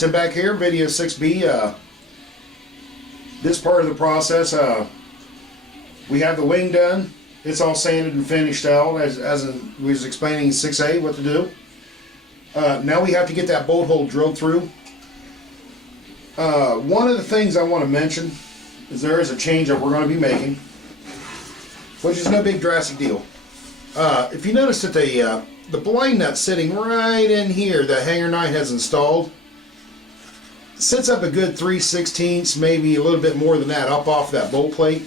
Tim back here, video 6B. This part of the process, we have the wing done. It's all sanded and finished out, as we was explaining in 6A what to do. Now we have to get that bolt hole drilled through. One of the things I want to mention is there is a change that we're going to be making, which is no big drastic deal. If you notice that the blind nut sitting right in here that Hanger 9 has installed sits up a good 3/16, maybe a little bit more than that, up off that bolt plate.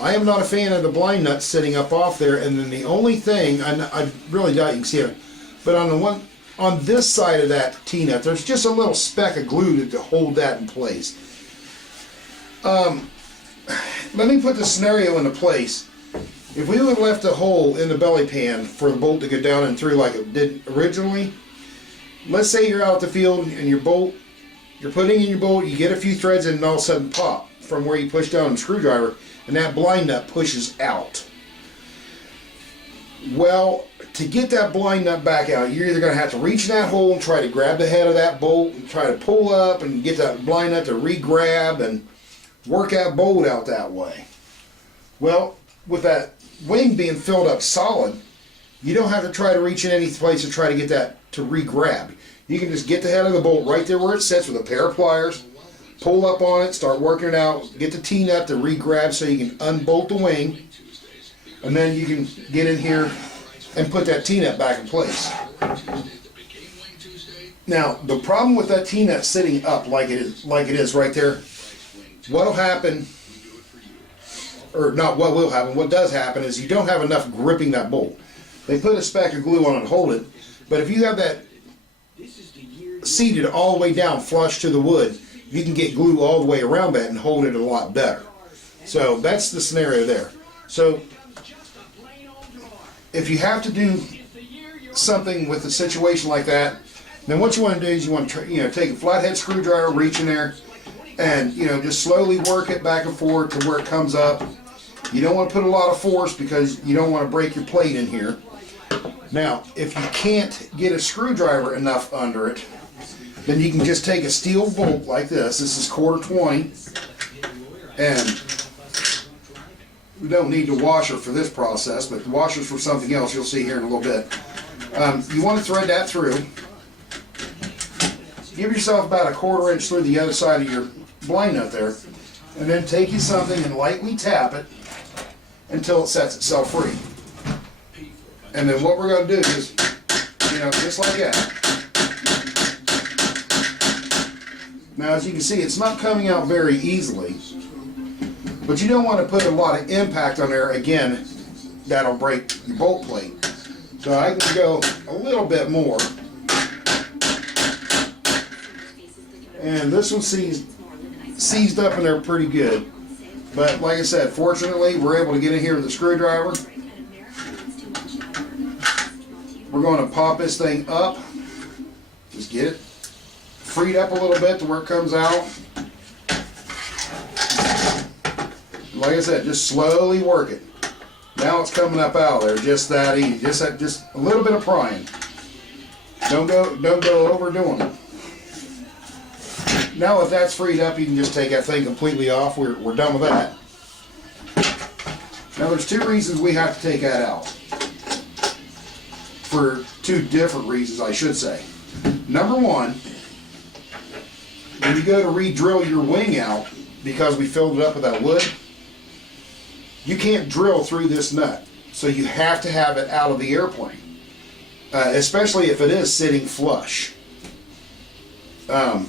I am not a fan of the blind nut sitting up off there, and then the only thing, I really doubt you can see it, but on this side of that T-nut, there's just a little speck of glue to hold that in place. Let me put the scenario into place. If we would have left a hole in the belly pan for the bolt to go down and through like it did originally, let's say you're out the field and you're putting in your bolt, you get a few threads in and all of a sudden pop from where you push down the screwdriver, and that blind nut pushes out. Well, to get that blind nut back out, you're either going to have to reach in that hole and try to grab the head of that bolt and try to pull up and get that blind nut to re-grab and work that bolt out that way. Well, with that wing being filled up solid, you don't have to try to reach in any place to try to get that to re-grab. You can just get the head of the bolt right there where it sits with a pair of pliers, pull up on it, start working it out, get the T-nut to re-grab so you can unbolt the wing, and then you can get in here and put that T-nut back in place. Now, the problem with that T-nut sitting up like it is right there, what'll happen, or not what will happen, what does happen is you don't have enough gripping that bolt. They put a speck of glue on it and hold it, but if you have that seated all the way down flush to the wood, you can get glue all the way around that and hold it a lot better. So that's the scenario there. So if you have to do something with a situation like that, then what you want to do is you want to take a flathead screwdriver, reach in there, and just slowly work it back and forth to where it comes up. You don't want to put a lot of force because you don't want to break your plate in here. Now, if you can't get a screwdriver enough under it, then you can just take a steel bolt like this. This is 1/4 20, and we don't need the washer for this process, but the washer's for something else you'll see here in a little bit. You want to thread that through. Give yourself about a 1/4 inch through the other side of your blind nut there, and then take you something and lightly tap it until it sets itself free. And then what we're going to do is, just like that. Now, as you can see, it's not coming out very easily, but you don't want to put a lot of impact on there. Again, that'll break your bolt plate. So I can go a little bit more. And this one seized up in there pretty good. But like I said, fortunately, we're able to get in here with a screwdriver. We're going to pop this thing up. Just get it freed up a little bit to where it comes out. Like I said, just slowly work it. Now it's coming up out of there, just that easy. Just a little bit of prying. Don't go overdoing it. Now that that's freed up, you can just take that thing completely off. We're done with that. Now there's 2 reasons we have to take that out. For 2 different reasons, I should say. Number 1, when you go to re-drill your wing out, because we filled it up with that wood, you can't drill through this nut. So you have to have it out of the airplane, especially if it is sitting flush. The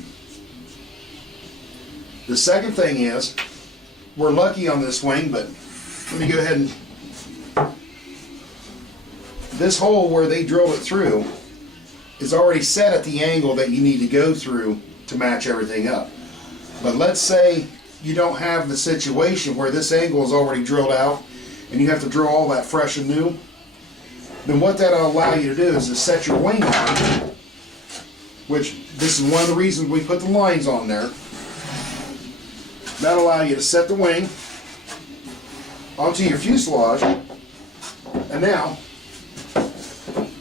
second thing is, we're lucky on this wing, but let me go ahead and... This hole where they drilled it through is already set at the angle that you need to go through to match everything up. But let's say you don't have the situation where this angle is already drilled out and you have to drill all that fresh and new. Then what that'll allow you to do is to set your wing on, which this is one of the reasons we put the lines on there. That'll allow you to set the wing onto your fuselage, and now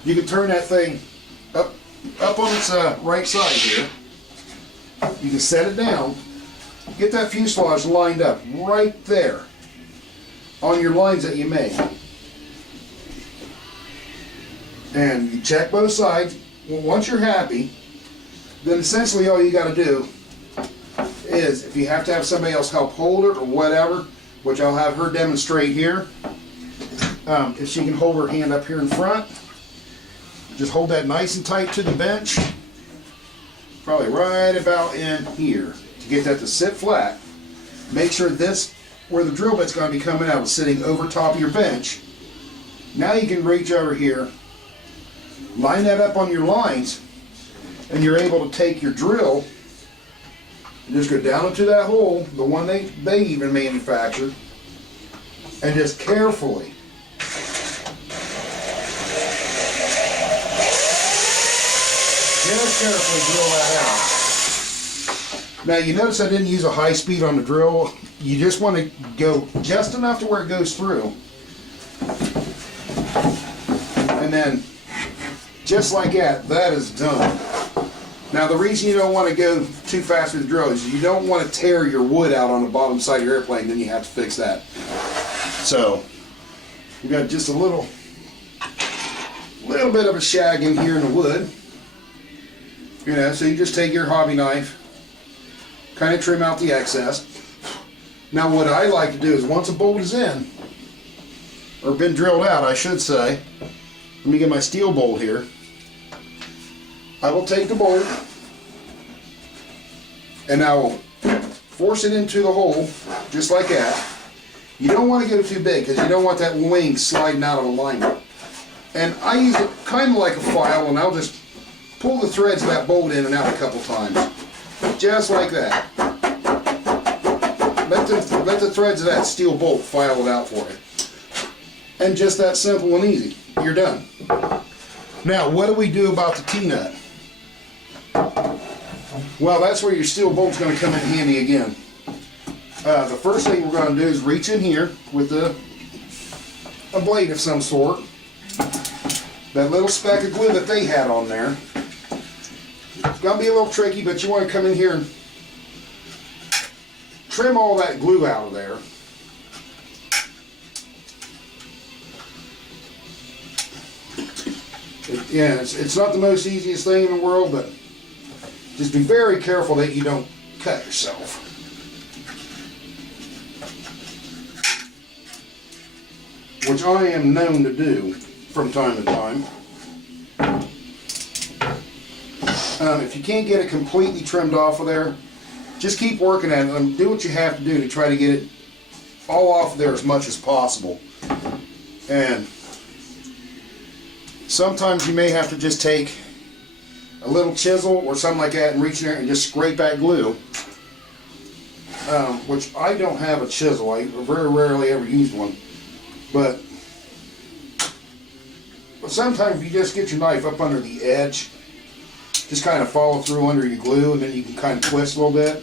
you can turn that thing up on its right side here, You can set it down, get that fuselage lined up right there on your lines that you made. And you check both sides. Well, once you're happy, then essentially all you got to do is, if you have to have somebody else help hold it or whatever, which I'll have her demonstrate here, if she can hold her hand up here in front, just hold that nice and tight to the bench, probably right about in here, to get that to sit flat. Make sure this, where the drill bit's going to be coming out, is sitting over top of your bench. Now you can reach over here, line that up on your lines, and you're able to take your drill and just go down into that hole, the one they even manufactured, and just carefully drill that out. Now you notice I didn't use a high speed on the drill. You just want to go just enough to where it goes through. And then, just like that, that is done. Now the reason you don't want to go too fast with the drill is you don't want to tear your wood out on the bottom side of your airplane, then you have to fix that. So, we got just a little bit of a shag in here in the wood. You know, so you just take your hobby knife, kind of trim out the excess. Now what I like to do is, once a bolt is in, or been drilled out I should say, let me get my steel bolt here. I will take the bolt and I will force it into the hole, just like that. You don't want to go too big because you don't want that wing sliding out of alignment. And I use it kind of like a file, and I'll just pull the threads of that bolt in and out a couple times. Just like that. Let the threads of that steel bolt file it out for you. And just that simple and easy. You're done. Now, what do we do about the T-nut? Well, that's where your steel bolt's going to come in handy again. The first thing we're going to do is reach in here with a blade of some sort. That little speck of glue that they had on there. It's going to be a little tricky, but you want to come in here and trim all that glue out of there. Yeah, it's not the most easiest thing in the world, but just be very careful that you don't cut yourself. Which I am known to do from time to time. If you can't get it completely trimmed off of there, just keep working at it and do what you have to do to try to get it all off of there as much as possible. And sometimes you may have to just take a little chisel or something like that and reach in there and just scrape that glue. Which I don't have a chisel. I very rarely ever use one. But sometimes you just get your knife up under the edge, just kind of follow through under your glue, and then you can kind of twist a little bit.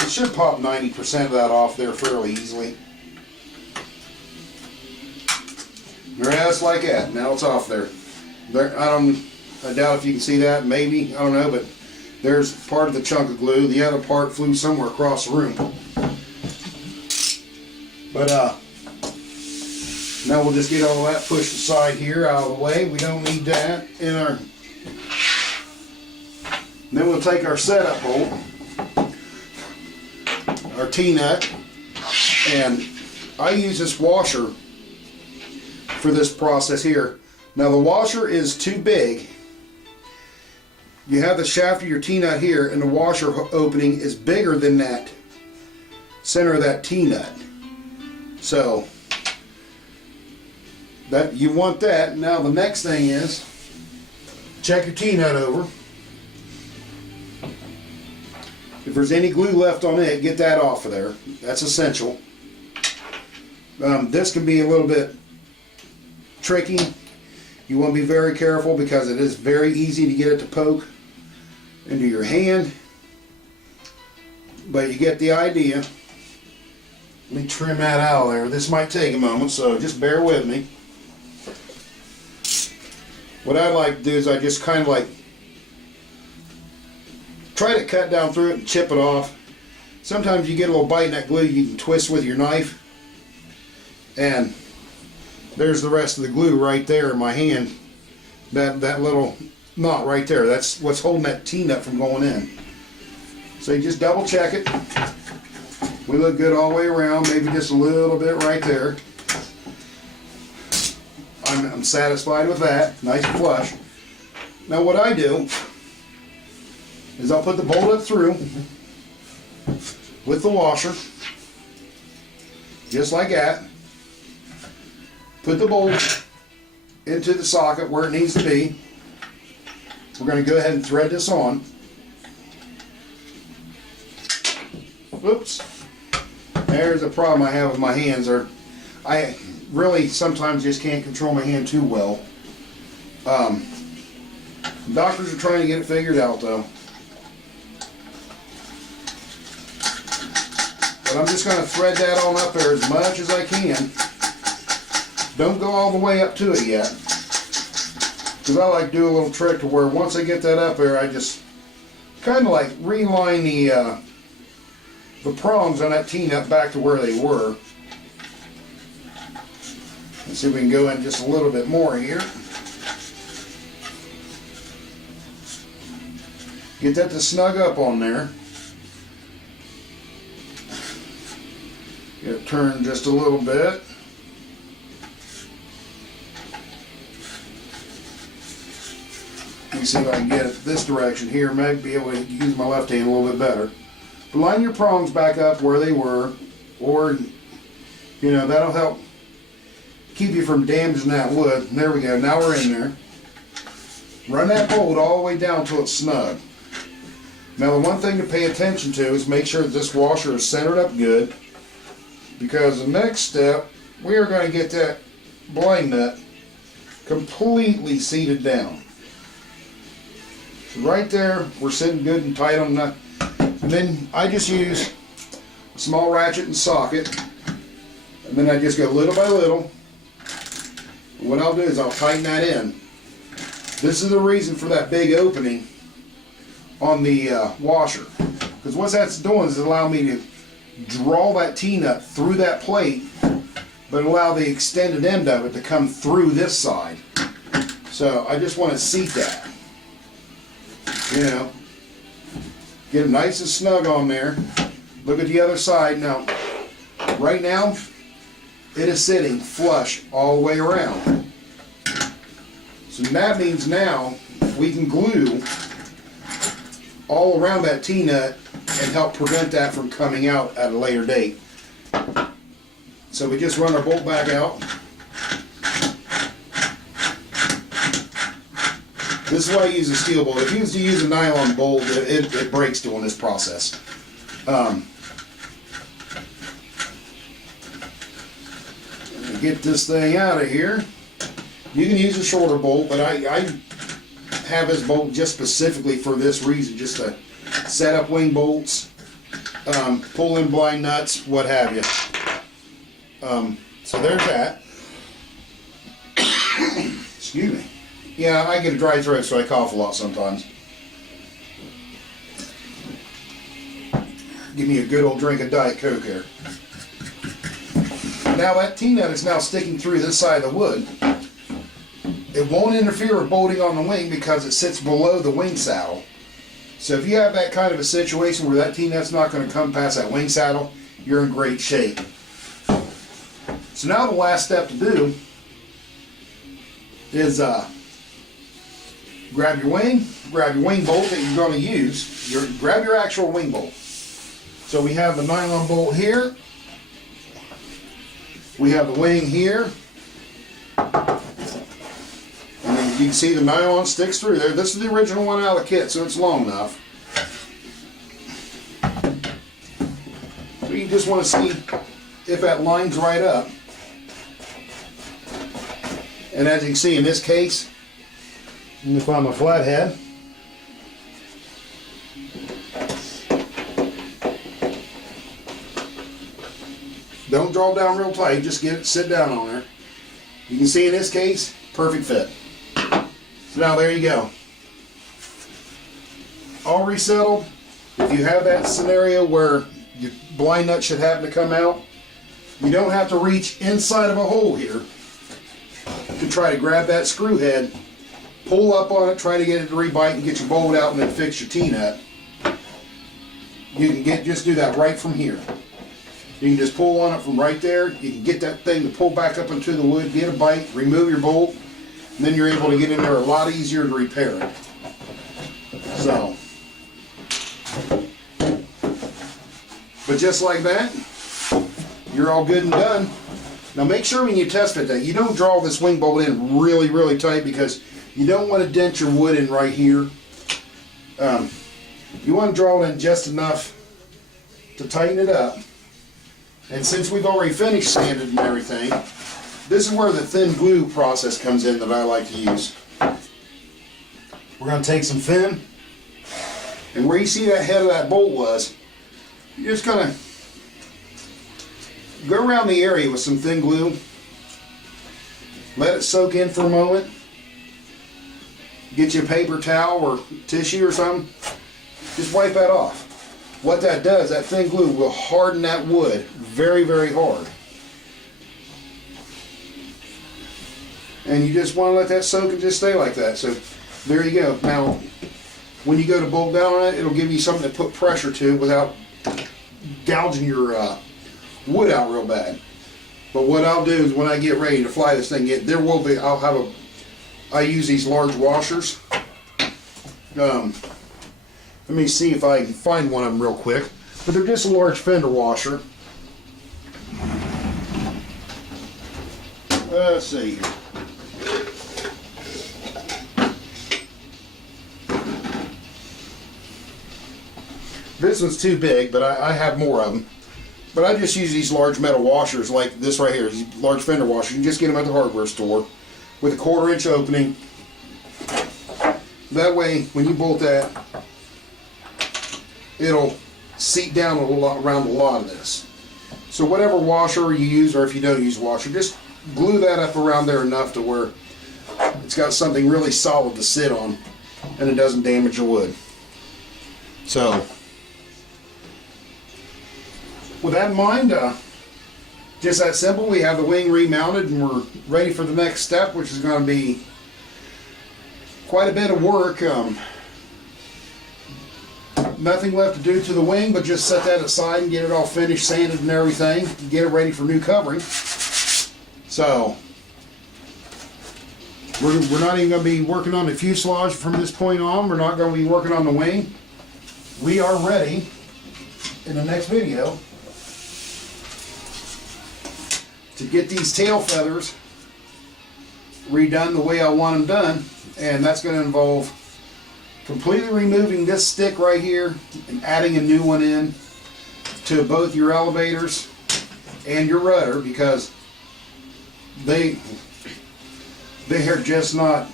It should pop 90% of that off there fairly easily. Just like that. Now it's off there. I doubt if you can see that. Maybe, I don't know, but there's part of the chunk of glue. The other part flew somewhere across the room. But now we'll just get all that pushed aside here, out of the way. We don't need that in our... Then we'll take our setup bolt, our T-nut, and I use this washer for this process here. Now the washer is too big. You have the shaft of your T-nut here, and the washer opening is bigger than that center of that T-nut. So that you want that. Now the next thing is, check your T-nut over. If there's any glue left on it, get that off of there. That's essential. This can be a little bit tricky. You want to be very careful because it is very easy to get it to poke into your hand. But you get the idea. Let me trim that out of there. This might take a moment, so just bear with me. What I like to do is I just kind of like try to cut down through it and chip it off. Sometimes you get a little bite in that glue you can twist with your knife. And there's the rest of the glue right there in my hand. That little knot right there, that's what's holding that T-nut from going in. So you just double check it. We look good all the way around, maybe just a little bit right there. I'm satisfied with that, nice and flush. Now what I do is I'll put the bolt up through with the washer, just like that. Put the bolt into the socket where it needs to be. We're going to go ahead and thread this on. Oops. There's a problem I have with my hands. I really sometimes just can't control my hand too well. Doctors are trying to get it figured out though. But I'm just going to thread that on up there as much as I can. Don't go all the way up to it yet. Because I like to do a little trick to where once I get that up there, I just kind of like reline the prongs on that T-nut back to where they were. Let's see if we can go in just a little bit more here. Get that to snug up on there. Get it turned just a little bit. Let me see if I can get it this direction here. Maybe be able to use my left hand a little bit better. But line your prongs back up where they were, or you know, that'll help keep you from damaging that wood. And there we go. Now we're in there. Run that bolt all the way down till it's snug. Now the one thing to pay attention to is make sure that this washer is centered up good, because the next step, we are going to get that blind nut completely seated down. So right there, we're sitting good and tight on that. And then I just use a small ratchet and socket, and then I just go little by little. And what I'll do is I'll tighten that in. This is the reason for that big opening on the washer, because what that's doing is allowing me to draw that T-nut through that plate, but allow the extended end of it to come through this side. So I just want to seat that, you know, get it nice and snug on there. Look at the other side. Now right now it is sitting flush all the way around, so that means now we can glue all around that T-nut and help prevent that from coming out at a later date. So we just run our bolt back out. This is why I use a steel bolt. If you use a nylon bolt, it breaks doing this process. Get this thing out of here. You can use a shorter bolt, but I have this bolt just specifically for this reason, just to set up wing bolts, pull in blind nuts, what have you. So there's that. Excuse me. Yeah, I get a dry throat, so I cough a lot sometimes. Give me a good old drink of Diet Coke here. Now that T-nut is now sticking through this side of the wood. It won't interfere with bolting on the wing because it sits below the wing saddle. So if you have that kind of a situation where that T-nut's not going to come past that wing saddle, you're in great shape. So now the last step to do is grab your wing bolt that you're going to use. Grab your actual wing bolt. So we have the nylon bolt here. We have the wing here. And then you can see the nylon sticks through there. This is the original one out of the kit, so it's long enough. So you just want to see if that lines right up. And as you can see in this case, let me find my flathead. Don't draw down real tight, just get it, sit down on there. You can see in this case, perfect fit. So now there you go. all resettled. If you have that scenario where your blind nut should happen to come out, you don't have to reach inside of a hole here to try to grab that screw head, pull up on it, try to get it to rebite and get your bolt out and then fix your T-nut. You can just do that right from here. You can just pull on it from right there. You can get that thing to pull back up into the wood, get a bite, remove your bolt, and then you're able to get in there a lot easier to repair it. So, but just like that, you're all good and done. Now make sure when you test it that you don't draw this wing bolt in really, really tight, because you don't want to dent your wood in right here. You want to draw it in just enough to tighten it up. And since we've already finished sanded and everything, this is where the thin glue process comes in that I like to use. We're going to take some thin, and where you see that head of that bolt was, you're just going to go around the area with some thin glue, let it soak in for a moment, get you a paper towel or tissue or something, just wipe that off. What that does, that thin glue will harden that wood very, very hard. And you just want to let that soak and just stay like that. So there you go. Now, when you go to bolt down on it, it'll give you something to put pressure to without gouging your wood out real bad. But what I'll do is when I get ready to fly this thing, I use these large washers. Let me see if I can find one of them real quick. But they're just a large fender washer. Let's see here. This one's too big, but I have more of them. But I just use these large metal washers like this right here, these large fender washers. You can just get them at the hardware store with a 1/4 inch opening. That way, when you bolt that, it'll seat down a lot around a lot of this. So whatever washer you use, or if you don't use washer, just glue that up around there enough to where it's got something really solid to sit on and it doesn't damage your wood. So with that in mind, just that simple. We have the wing remounted and we're ready for the next step, which is going to be quite a bit of work. Nothing left to do to the wing, but just set that aside and get it all finished, sanded and everything, and get it ready for new covering. So we're not even going to be working on the fuselage from this point on. We're not going to be working on the wing. We are ready in the next video to get these tail feathers redone the way I want them done, and that's going to involve completely removing this stick right here and adding a new one in to both your elevators and your rudder, because they are just not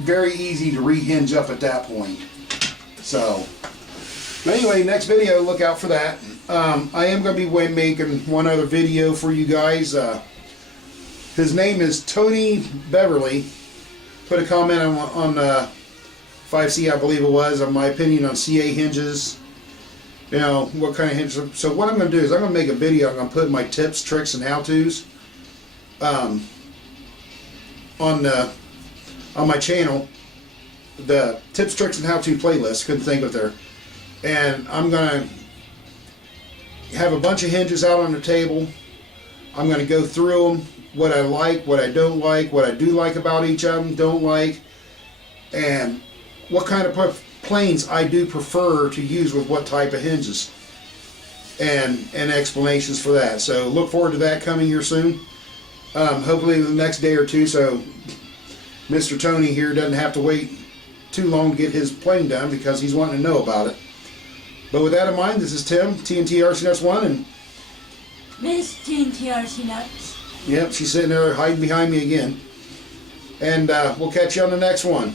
very easy to rehinge up at that point. So anyway, next video, look out for that. I am going to be making one other video for you guys. His name is Tony Beverly. Put a comment on 5C, I believe it was, on my opinion on CA hinges. You know, what kind of hinges. So what I'm going to do is I'm going to make a video. I'm going to put my tips, tricks, and how-tos on my channel. The tips, tricks, and how-to playlist. Couldn't think of it there. And I'm going to have a bunch of hinges out on the table. I'm going to go through them, what I like, what I don't like, what I do like about each of them, don't like, and what kind of planes I do prefer to use with what type of hinges, and explanations for that. So look forward to that coming here soon. Hopefully the next day or two, so Mr. Tony here doesn't have to wait too long to get his plane done, because he's wanting to know about it. But with that in mind, this is Tim, TNT RC Nuts 1, and Miss TNT RC Nuts. Yep, she's sitting there hiding behind me again. And we'll catch you on the next one.